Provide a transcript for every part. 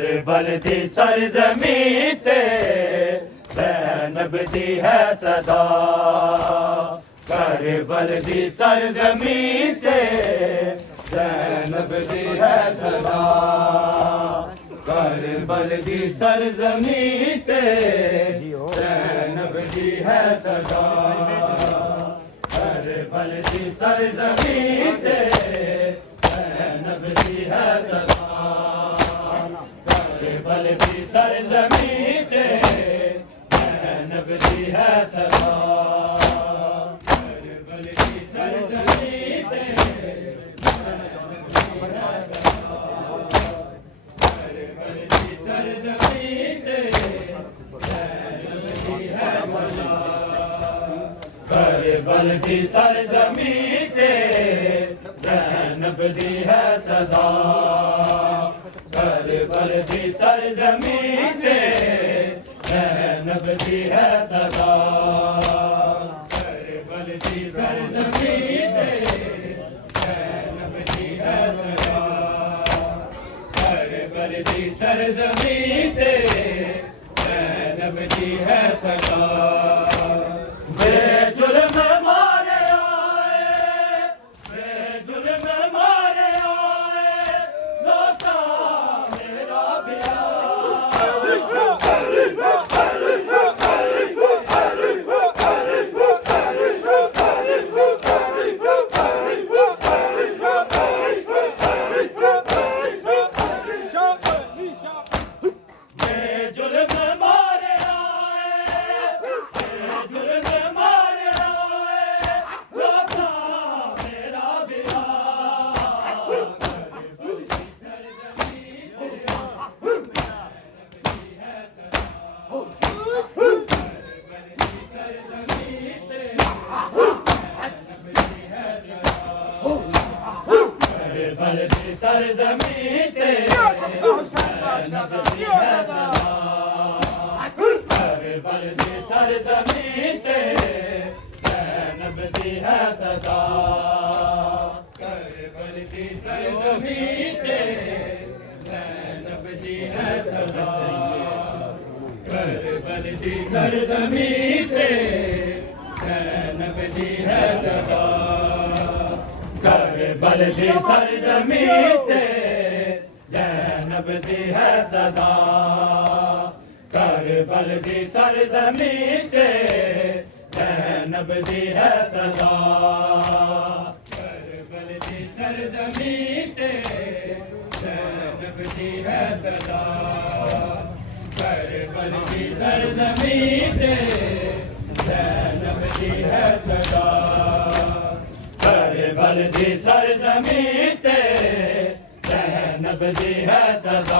करबल दी सरज़मीं ते ज़ैनब दी है सदा। करबल दी सरज़मीं ते ज़ैनब दी है सदा। करबल दी सरज़मीं ते ज़ैनब दी है सदा। करबल दी सरज़मीं ते ज़ैनब दी है सदा। करबल दी सरज़मीं ते ज़ैनब दी है सदा। करबल दी सरज़मीं ते करबल दी सरज़मीं ते ज़ैनब दी है सदा। करबल दी सरज़मीं ते ज़ैनब दी है सदा। करबल दी सरज़मीं ते ज़ैनब दी है सदा। करबल दी सरज़मीं ते ज़ैनब दी है सदा। बेजुल्म मारे आए, बेजुल्म मारे आए, लौटा मेरा बेजुल्म मारे आए, बेजुल्म मारे आए, लौटा मेरा करबल दी सरज़मीं ते ज़ैनब दी है सदा। करबल दी सरज़मीं ते ज़ैनब दी है सदा। करबल दी सरज़मीं ते ज़ैनब दी है सदा। करबल दी सरज़मीं ते ज़ैनब दी है सदा। करबल दी सरज़मीं ते ज़ैनब दी है सदा। करबल दी सरज़मीं ते ज़ैनब दी है सदा। करबल दी सरज़मीं ते ज़ैनब दी है सदा। करबल दी सरज़मीं ते ज़ैनब दी है सदा। करबल दी सरज़मीं ते ज़ैनब दी है सदा।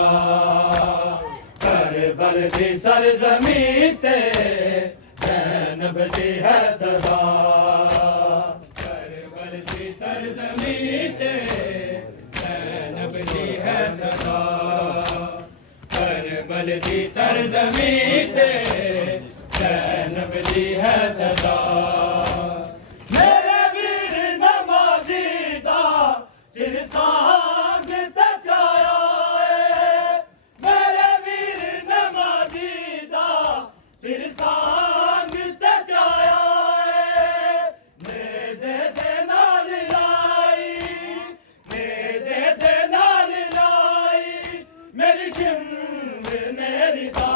करबल दी सरज़मीं ते ज़ैनब दी है सदा। करबल दी सरज़मीं ते ज़ैनब दी है सदा। करबल दी सरज़मीं ते ज़ैनब दी है सदा। सिरसांग तक आया है, मेरे वीर नमाज़ी दा सिरसांग तक आया है। नेज़े दे नाल लाई, नेज़े दे नाल लाई, मेरी शिम्र मेरी दा।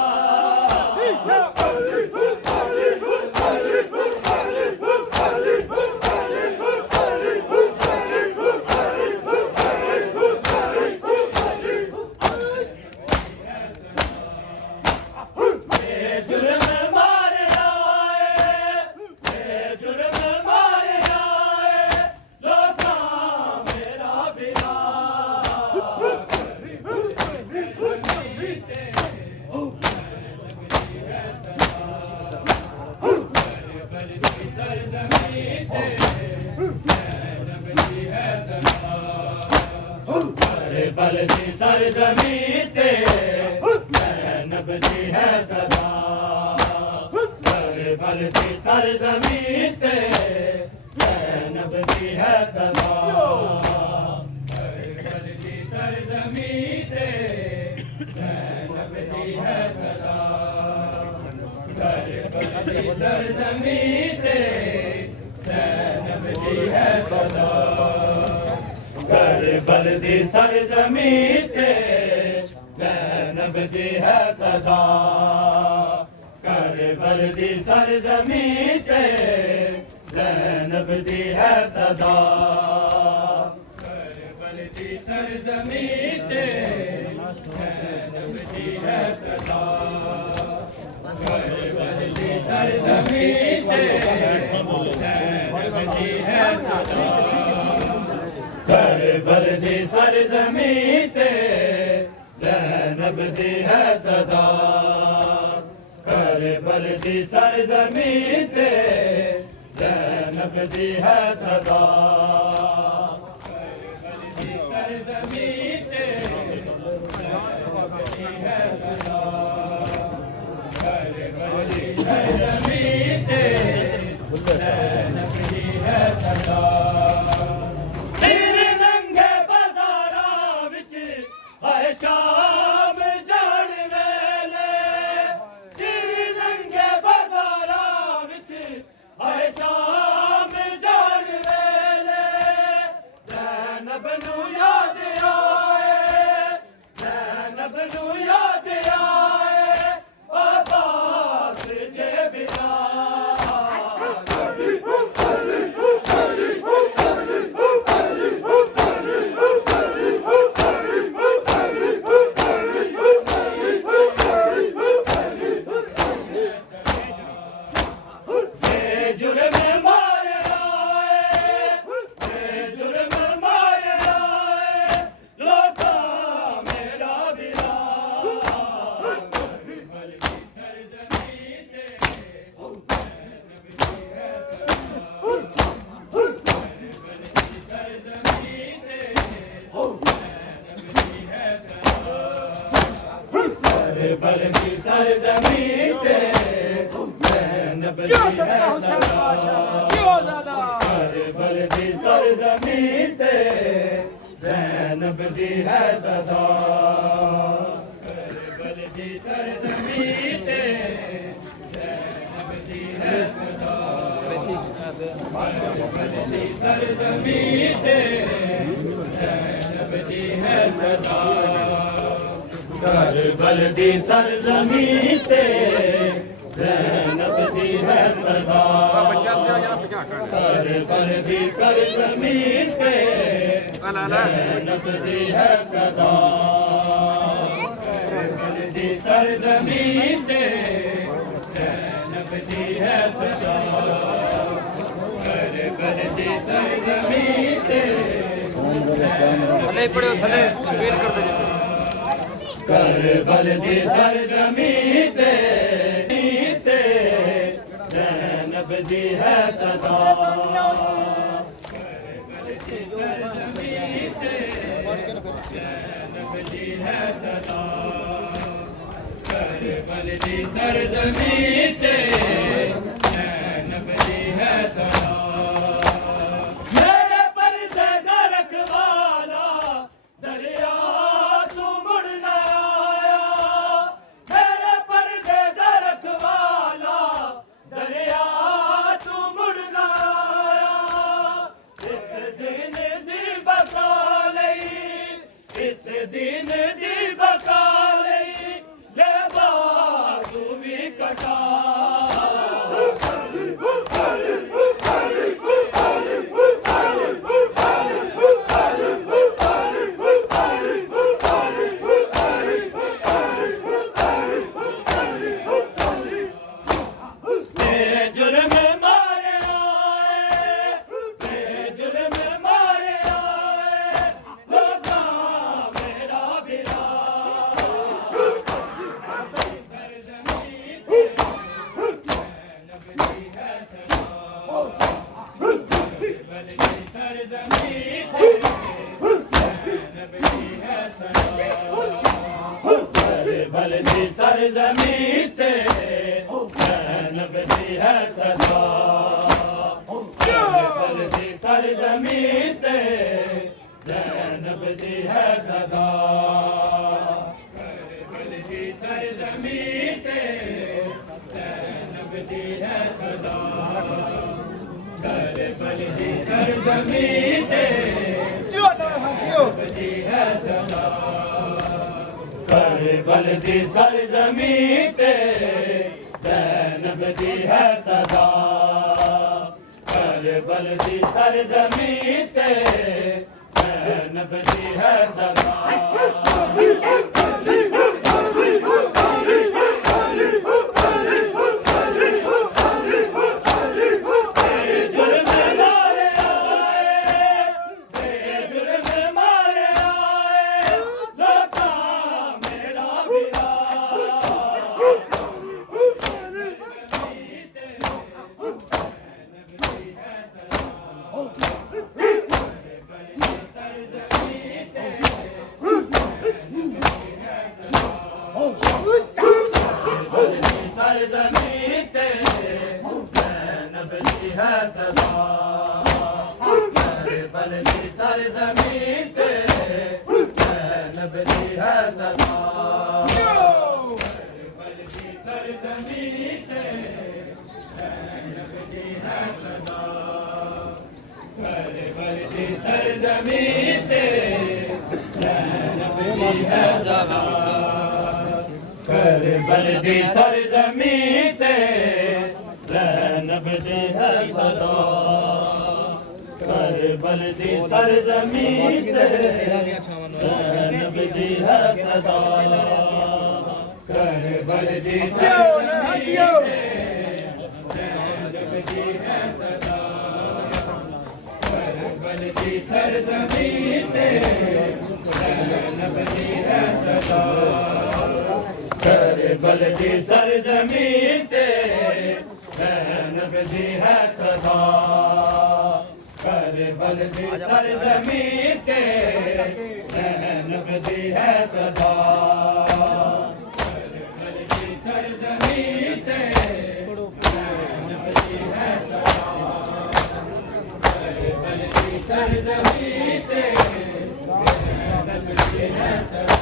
करबल दी सरज़मीं ते ज़ैनब दी है सदा। करबल दी सरज़मीं ते ज़ैनब दी है सदा। करबल दी सरज़मीं ते है सदा करबल की सरजमीं ते ज़ैनब दी है सदा करबल दी सरजमीं ते ज़ैनब दी है सदा करबल दी सरजमीं ते ज़ैनब दी है सदा करबल दी सरजमीं ते ज़ैनब दी है सदा करबल दी सरजमीं ते ज़ैनब दी है सदा करबल दी सरजमीं ते ज़ैनब दी है सदा करबल दी सरजमीं ते ज़ैनब दी है सदा करबल दी सरजमीं ते ज़ैनब दी है सदा करबल दी सरजमीं ते ज़ैनब दी है सदा तेरे नंगे बाज़ारां विच हाय शाम जाण वेले तेरे नंगे बाज़ारां विच हाय शाम जाण वेले ज़ैनब नूं याद आए ज़ैनब नूं याद आए अब्बास जे बिना करबल की सरजमीं ते ज़ैनब दी है सदा करबल दी सरजमीं ते ज़ैनब दी है सदा करबल दी सरजमीं ते ज़ैनब दी है सदा करबल दी सरजमीं ते ज़ैनब दी है सदा करबल दी सरजमीं ते ज़ैनब दी है सदा करबल दी सरजमीं ते ज़ैनब दी है सदा करबल दी सरजमीं ते ज़ैनब दी है सदा करबल दी सरजमीं ते थले पड़ो थले स्पीड कर दो करबल दी सरजमीं ते ज़ैनब दी है सदा करबल दी सरजमीं ते ज़ैनब दी है सदा करबल दी सरजमीं ते ज़ैनब दी है सदा मेरे पर्दे दा रखवाला दरिया दिन दी बका लई ले बाजू भी कटा करबल दी सरजमीं ते ज़ैनब दी है सदा करबल दी सरजमीं ते ज़ैनब दी है सदा करबल दी सरजमी ते ज़ैनब दी है सदा करबल दी सरजमी ते ज़ैनब दी है सदा करबल दी सरजमी ते ज़ैनब दी है सदा करबल दी सरजमी ते ज़ैनब दी है सदा करबल दी सरजमी ते ज़ैनब दी है सदा करबल दी सरजमी ते ज़ैनब दी है सदा करबल दी सरजमी ते ज़ैनब दी है सदा करबल दी सरजमी ते ज़ैनब दी है सदा करबल दी सरजमी ते ज़ैनब दी है सदा करबल दी सरजमी ते ज़ैनब दी है सदा करबल दी सरजमी ते ज़ैनब दी है सदा करबल दी सरजमी ते ज़ैनब दी है सदा